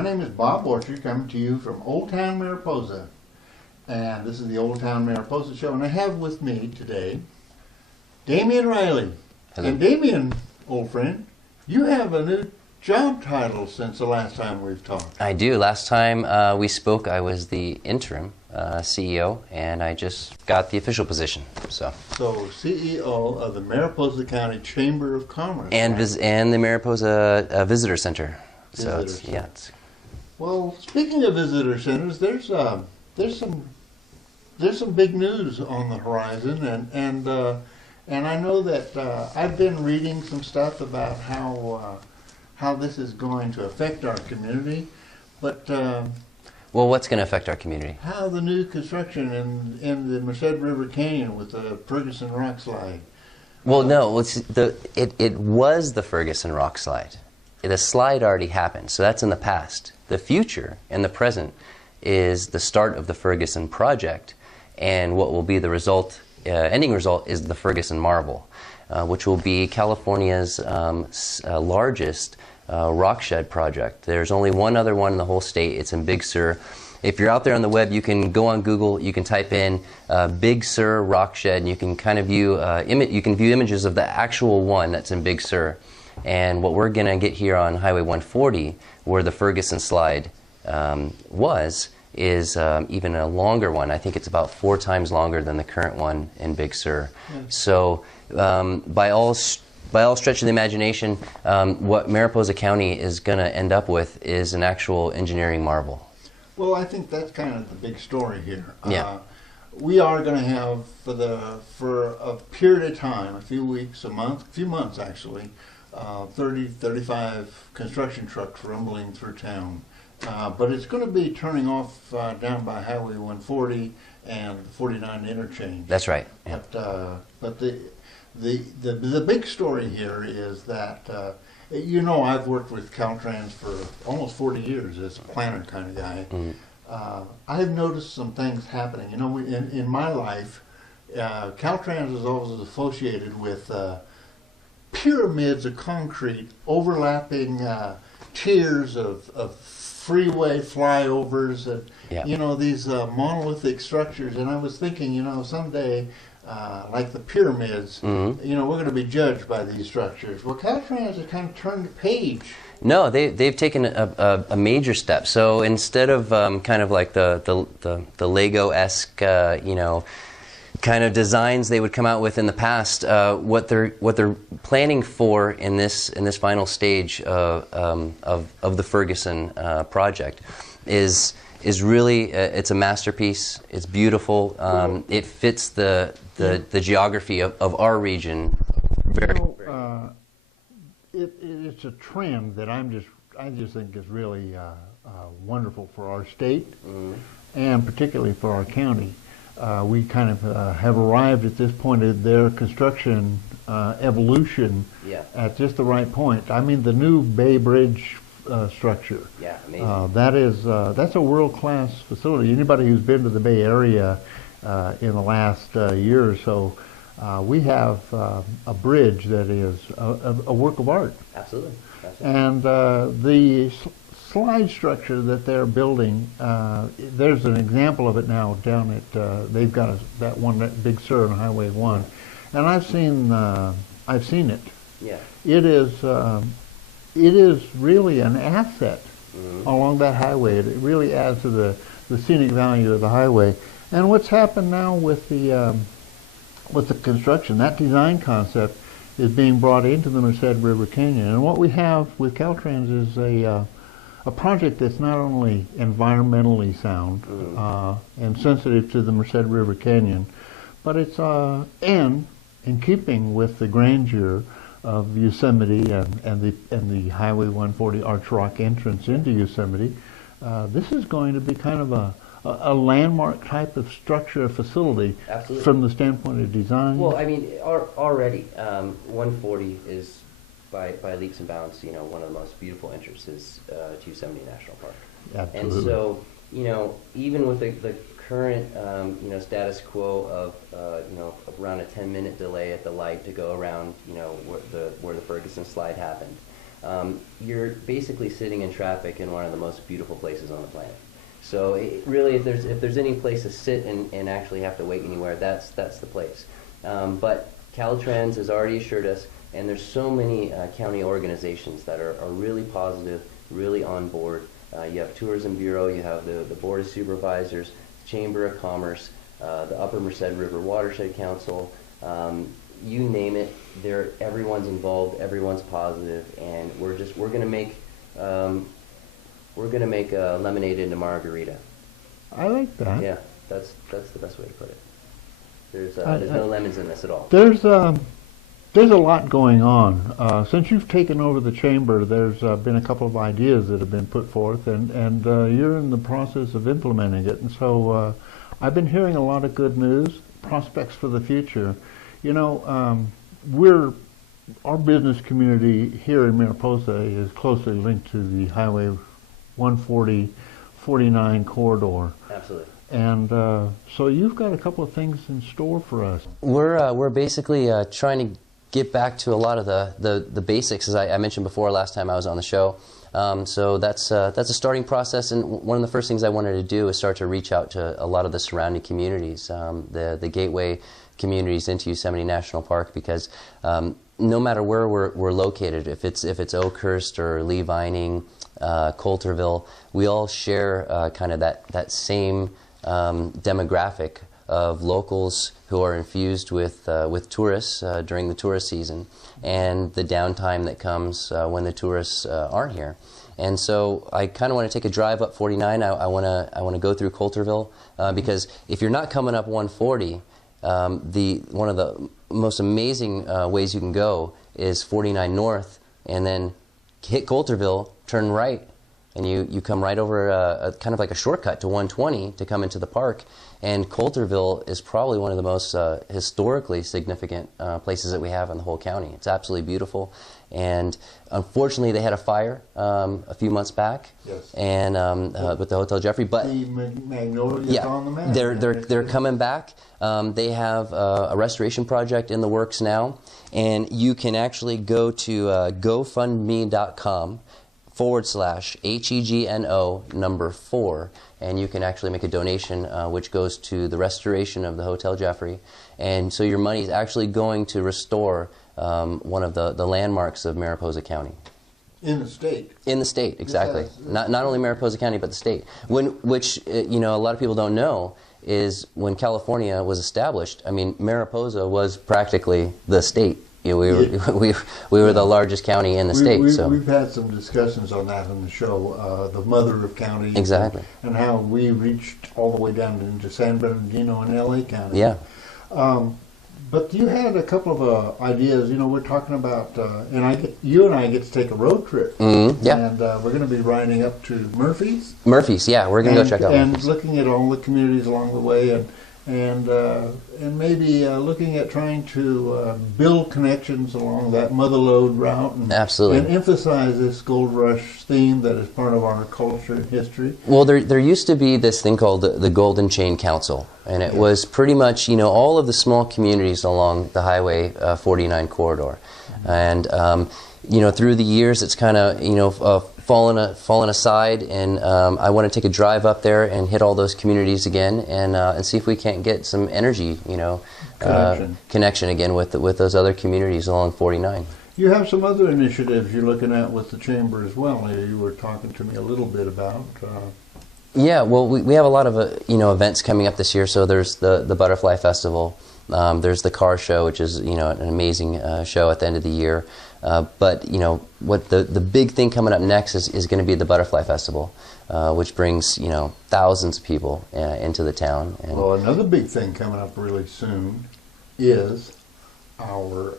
My name is Bob Orchard, coming to you from Old Town Mariposa. And this is the Old Town Mariposa Show. And I have with me today Damian Riley. Hello. And Damian, old friend, you have a new job title since the last time we've talked. I do. Last time we spoke, I was the interim CEO, and I just got the official position. So CEO of the Mariposa County Chamber of Commerce. And right? and the Mariposa Visitor Center. Well, speaking of visitor centers, there's some big news on the horizon, and I know that I've been reading some stuff about how this is going to affect our community, but well, what's going to affect our community? how the new construction in the Merced River Canyon with the Ferguson rock slide. Well, no, it was the Ferguson rock slide. The slide already happened, so that's in the past. The future and the present is the start of the Ferguson project, and what will be the result, ending result, is the Ferguson Marble, which will be California's largest rock shed project. There's only one other one in the whole state. It's in Big Sur. If you're out there on the web, you can go on Google. You can type in Big Sur rock shed, and you can kind of view view images of the actual one that's in Big Sur. And what we're going to get here on Highway 140, where the Ferguson slide is even a longer one. I think it's about 4 times longer than the current one in Big Sur. Yes. So by all stretch of the imagination, what Mariposa County is going to end up with is an actual engineering marvel. Well, I think that's kind of the big story here. Yeah. We are going to have for a period of time, a few weeks, a few months actually, 30, 35 construction trucks rumbling through town. But it's going to be turning off down by Highway 140 and 49 interchange. That's right. Yeah. But the big story here is that I've worked with Caltrans for almost 40 years as a planner kind of guy. Mm-hmm. I've noticed some things happening. In my life, Caltrans is always associated with pyramids of concrete overlapping tiers of freeway flyovers and yeah. These monolithic structures. And I was thinking, someday like the pyramids, mm-hmm. We're going to be judged by these structures. Well, Caltrans has kind of turned the page. No, they've taken a major step. So instead of kind of like the Lego-esque kind of designs they would come out with in the past, what they're planning for in this final stage of the Ferguson project is really it's a masterpiece. It's beautiful. It fits the geography of our region very. It's a trend that I just think is really wonderful for our state, mm-hmm. and particularly for our county. We kind of have arrived at this point of their construction evolution at just the right point. I mean, the new Bay Bridge structure. Yeah, amazing. That's a world-class facility. Anybody who's been to the Bay Area in the last year or so, we have a bridge that is a work of art. Absolutely. And the slide structure that they're building, there's an example of it now down at they've got that Big Sur on Highway 1, and I've seen it. Yeah. It is really an asset, mm-hmm. along that highway. It really adds to the scenic value of the highway. And what's happened now with the construction, that design concept is being brought into the Merced River Canyon. And what we have with Caltrans is a project that's not only environmentally sound, mm-hmm. And sensitive to the Merced River Canyon, but it's and in keeping with the grandeur of Yosemite and the Highway 140 Arch Rock entrance into Yosemite. This is going to be kind of a landmark type of structure, facility. Absolutely. From the standpoint of design. Well, I mean, already 140 is by leaps and bounds, one of the most beautiful entrances to Yosemite National Park. Absolutely. And so, even with the current, status quo of, around a 10-minute delay at the light to go around, where the Ferguson slide happened, you're basically sitting in traffic in one of the most beautiful places on the planet. So really, if there's any place to sit and actually have to wait anywhere, that's the place. But Caltrans has already assured us, and there's so many county organizations that are really positive, really on board. You have Tourism Bureau, you have the Board of Supervisors, Chamber of Commerce, the Upper Merced River Watershed Council, you name it. Everyone's involved, everyone's positive, and we're gonna make lemonade into margarita. I like that. Yeah, that's the best way to put it. There's no lemons in this at all. There's a lot going on. Since you've taken over the chamber, there's been a couple of ideas that have been put forth, and you're in the process of implementing it. And so I've been hearing a lot of good news, prospects for the future. You know, our business community here in Mariposa is closely linked to the Highway 149 corridor. Absolutely. And so you've got a couple of things in store for us. We're basically trying to get back to a lot of the basics, as I mentioned before last time I was on the show. So that's a starting process, and one of the first things I wanted to do is start to reach out to a lot of the surrounding communities, the gateway communities into Yosemite National Park, because no matter where we're located, if it's Oakhurst or Lee Vining, Coulterville, we all share kind of that same demographic of locals who are infused with tourists during the tourist season, and the downtime that comes when the tourists aren't here. And so I kind of want to take a drive up 49. I want to go through Coulterville, because if you're not coming up 140, one of the most amazing ways you can go is 49 north, and then hit Coulterville, turn right, and you come right over a kind of like a shortcut to 120 to come into the park. And Coulterville is probably one of the most historically significant places that we have in the whole county. It's absolutely beautiful. And unfortunately, they had a fire a few months back. Yes. And with the Hotel Jeffrey, but the magnolias on the map. They're coming back. They have a restoration project in the works now, and you can actually go to GoFundMe.com/HEGNO4, and you can actually make a donation which goes to the restoration of the Hotel Jeffrey. And so your money is actually going to restore one of the landmarks of Mariposa County. In the state. In the state, exactly. Not only Mariposa County, but the state. Which a lot of people don't know is when California was established, I mean, Mariposa was practically the state. We were the largest county in the state. So we've had some discussions on that on the show, the mother of counties. Exactly. And how we reached all the way down into San Bernardino and LA County. Yeah. But you had a couple of ideas. We're talking about, you and I get to take a road trip. Mm-hmm. Yeah. And we're going to be riding up to Murphy's. Murphy's, yeah. We're going to go check out and Murphy's. Looking at all the communities along the way, and maybe looking at trying to build connections along that Mother Lode route. Absolutely. And emphasize this Gold Rush theme that is part of our culture and history. Well, there used to be this thing called the Golden Chain Council, and it was pretty much, all of the small communities along the Highway 49 corridor. And, through the years, it's kind of, fallen aside, and I want to take a drive up there and hit all those communities again, and see if we can't get some energy, connection again with those other communities along 49. You have some other initiatives you're looking at with the chamber as well. You were talking to me a little bit about. Yeah, well, we have a lot of events coming up this year. So there's the Butterfly Festival. There's the car show, which is an amazing show at the end of the year. But what the big thing coming up next is going to be the Butterfly Festival, which brings thousands of people into the town. And well, another big thing coming up really soon is our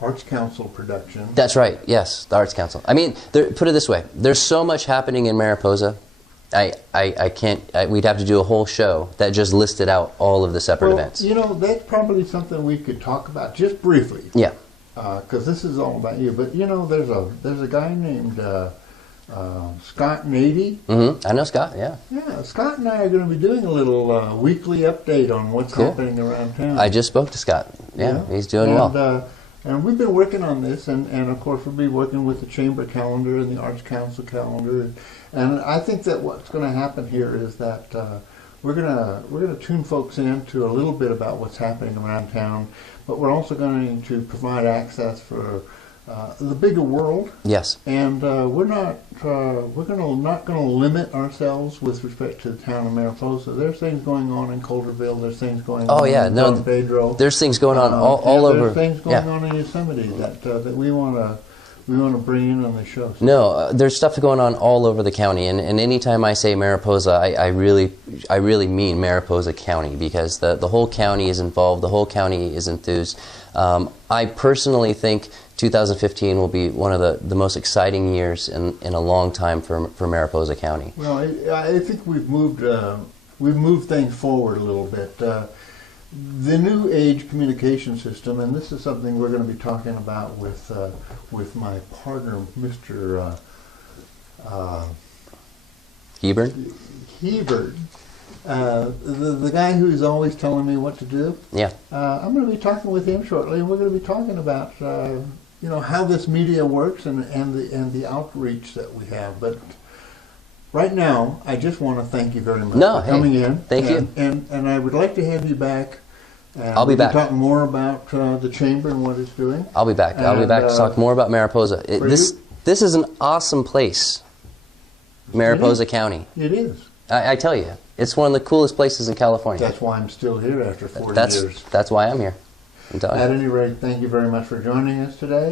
Arts Council production. That's right. Yes, the Arts Council. I mean, put it this way: there's so much happening in Mariposa. I can't. We'd have to do a whole show that just listed out all of the separate events. That's probably something we could talk about just briefly. Yeah. Because this is all about you. But there's a guy named Scott Nady. Mm-hmm. I know Scott. Yeah. Yeah. Scott and I are going to be doing a little weekly update on what's happening around town. I just spoke to Scott. Yeah, he's doing well. And we've been working on this, and of course we'll be working with the Chamber calendar and the Arts Council calendar. And I think that what's going to happen here is that we're gonna tune folks in to a little bit about what's happening around town, but we're also going to provide access for the bigger world. Yes. And we're not going to limit ourselves with respect to the town of Mariposa. There's things going on in Calderville. There's things going on in San Pedro. There's things going on all over. There's things going on in Yosemite that we want to bring in on the show. No, there's stuff going on all over the county, and anytime I say Mariposa, I really mean Mariposa County, because the whole county is involved. The whole county is enthused. I personally think 2015 will be one of the most exciting years in a long time for Mariposa County. Well, I think we've moved things forward a little bit. The new age communication system, and this is something we're going to be talking about with my partner, Mr. Hebert? Hebert. The guy who's always telling me what to do. Yeah. I'm going to be talking with him shortly, and we're going to be talking about how this media works and the outreach that we have. But right now, I just want to thank you very much for coming in. Thank you. And I would like to have you back. I'll be back. Talk more about the Chamber and what it's doing. I'll be back. I'll be back to talk more about Mariposa. This is an awesome place, Mariposa County. It is. I tell you, it's one of the coolest places in California. That's why I'm still here after 40 years. That's why I'm here. At any rate, thank you very much for joining us today.